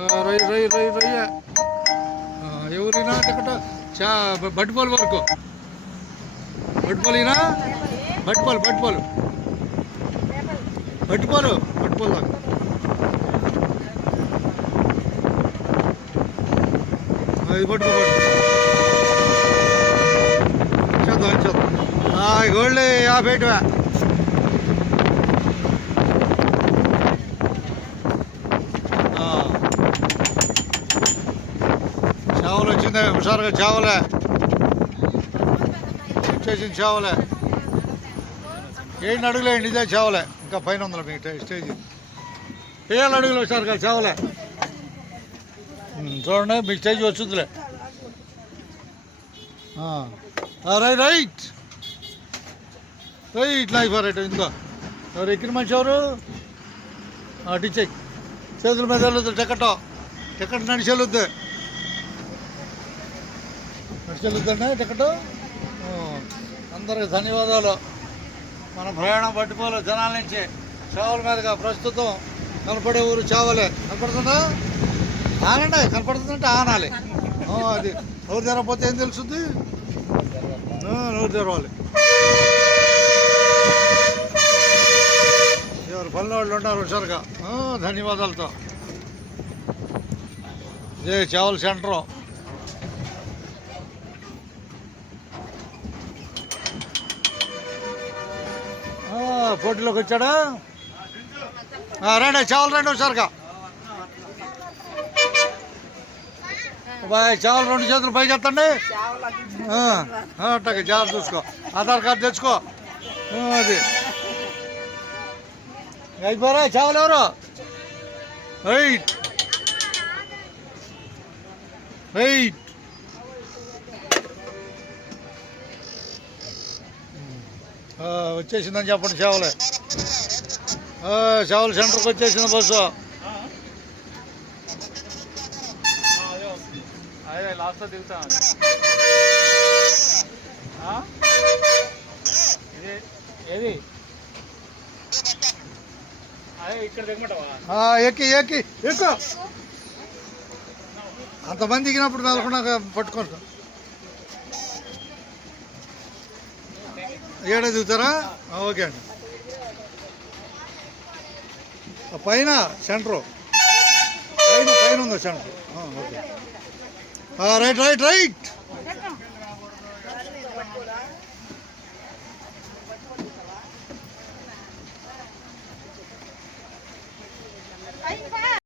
రొయ్య ఎవరైనా టికెట్ బట్టిపోలు వరకు బట్టిపోలినా బట్టిపోలు దాకా ఇది పట్టుకో చేద్దాం గోల్డ్ 50 చేపలు వచ్చింది హుషారుగా చేపలే వచ్చేసింది చేపలే 7 అడుగులేండి ఇదే చేపలే ఇంకా పైన ఉందా మీకు స్టేజ్ 7 అడుగులు హుషారుగా చేపలే చూడండి మీకు స్టేజ్ వచ్చిందిలే రైట్ లైఫ్ రైట్ ఇంకో ఎవరు ఎక్కిన మనిషి ఎవరు టీచర్ చేతుల మీద వెళ్ళొద్దు టికెట్ నడిచి వెళ్ళొద్దు నడిచెళ్ళొద్దండి టికెట్ అందరికి ధన్యవాదాలు మన ప్రయాణం పట్టుకోవాలి జనాల నుంచి చేపల మీదుగా ప్రస్తుతం కనపడే ఊరు చేవలే కనపడుతుందా ఆనండి కనపడుతుందంటే ఆనాలి అది నోరు తెరవకపోతే ఏం తెలుస్తుంది నోరు తెరవాలి ఎవరు పనుల వాళ్ళు ఉన్నారు హుషారుగా ధన్యవాదాలతో ఇదే చేవల సెంటరు పోటీలోకి వచ్చాడా రండి చేవలు రండి హుషారుగా బాయ్ చేవలు 2 చేతులు పైకి ఎత్తండి అట్టగా జాగ్రత్త చూసుకో ఆధార్ కార్డు తెచ్చుకో అది అయిపోయారా చేవలు ఎవరు రైట్ వచ్చేసిందని చెప్పండి చేవలే చేవల సెంటర్కి వచ్చేసింది బస్సు లాస్ట్ దిగుతా ఏది అదే ఇక్కడ దిగమంటావా ఎక్కు అంతమంది దిగినప్పుడు వెళ్ళకుండా పట్టుకుంటా ఏడా దిగుతారా ఓకే అండి పైన సెంటరు పైన ఉందా సెంటర్ ఓకే రైట్ Bye.